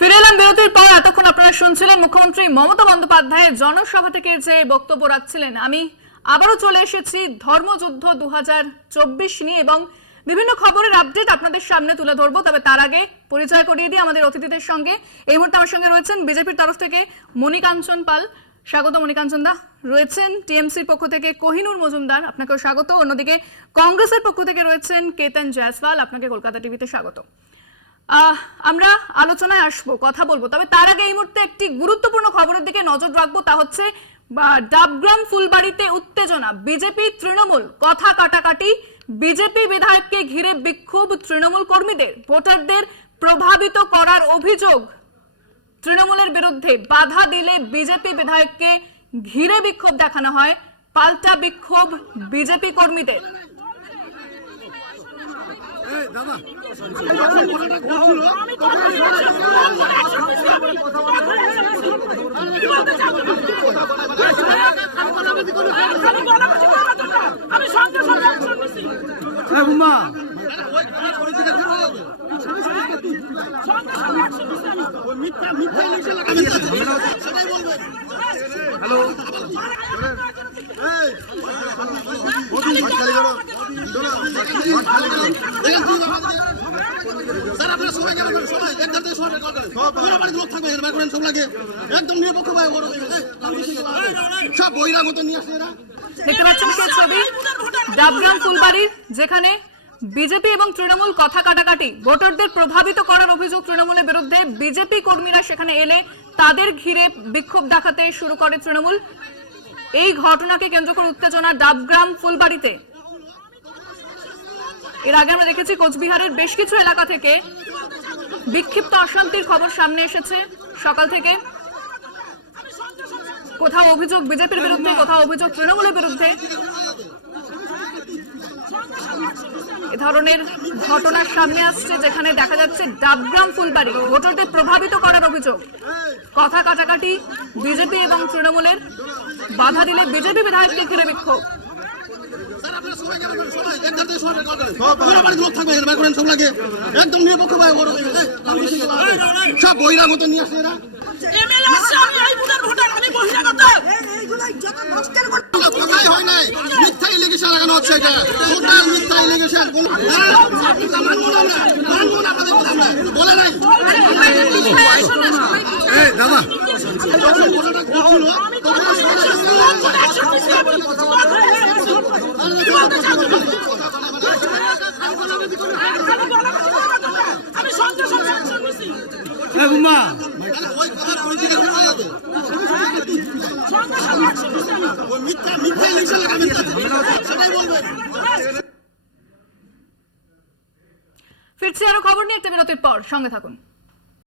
ফিরে এলাম বিরতির পর। এতক্ষণ আপনারা শুনছিলেন মুখ্যমন্ত্রী মমতা বন্দ্যোপাধ্যায়ের জনসভা থেকে যে বক্তব্য রাখছিলেন। আমি আবারও চলে এসেছি ধর্মযুদ্ধ 2024 নিয়ে এবং বিভিন্ন খবরের আপডেট আপনাদের সামনে তুলে ধরবো। তবে তার আগে পরিচয় করিয়ে দিই আমাদের অতিথিদের সঙ্গে। এই মুহূর্তে আমার সঙ্গে রয়েছেন বিজেপির তরফ থেকে মণিকাঞ্চন পাল, স্বাগত মণিকাঞ্চন দা। রয়েছেন টিএমসির পক্ষ থেকে কোহিনুর মজুমদার, আপনাকেও স্বাগত। অন্যদিকে কংগ্রেসের পক্ষ থেকে রয়েছেন কেতন জয়সওয়াল, আপনাকে কলকাতা টিভিতে স্বাগত। আমরা আলোচনায় আসবো, কথা বলবো, তবে তার আগে এই মুহূর্তে একটি গুরুত্বপূর্ণ খবরের দিকে নজর রাখবো। তা হচ্ছে ডাবগ্রাম ফুলবাড়িতে উত্তেজনা, বিজেপি তৃণমূল কথা কাটাকাটি, বিজেপি বিধায়ককে ঘিরে বিক্ষোভ তৃণমূল কর্মীদের, ভোটারদের প্রভাবিত করার অভিযোগ তৃণমূলের বিরুদ্ধে, বাধা দিলে বিজেপি বিধায়ককে ঘিরে বিক্ষোভ দেখানো হয়, পাল্টা বিক্ষোভ বিজেপি কর্মীদের। দেখতে পাচ্ছেন সেই ছবি ডাবগ্রাম ফুলবাড়ির, যেখানে বিজেপি এবং তৃণমূল কথা কাটাকাটি, ভোটারদের প্রভাবিত করার অভিযোগ তৃণমূলের বিরুদ্ধে। বিজেপি কর্মীরা সেখানে এলে তাদের ঘিরে বিক্ষোভ দেখাতে শুরু করে তৃণমূল। এই ঘটনাকে কেন্দ্র করে উত্তেজনা ডাবগ্রাম ফুলবাড়িতে। এর আগে আমরা দেখেছি কোচবিহারের বেশ কিছু এলাকা থেকে বিক্ষিপ্ত অশান্তির খবর সামনে এসেছে সকাল থেকে। কোথাও অভিযোগ বিজেপির বিরুদ্ধে, কোথাও অভিযোগ তৃণমূলের বিরুদ্ধে। এ ধরনের ঘটনার সামনে আসছে, যেখানে দেখা যাচ্ছে ডাবগ্রাম ফুলবাড়ি ভোটারদের প্রভাবিত করার অভিযোগ, কথা কাটাকাটি বিজেপি এবং তৃণমূলের, বাধা দিলে বিজেপি বিধায়ককে ঘিরে বিক্ষোভ। ফিরছি আরো খবর নিয়ে একটা বিরতির পর, সঙ্গে থাকুন।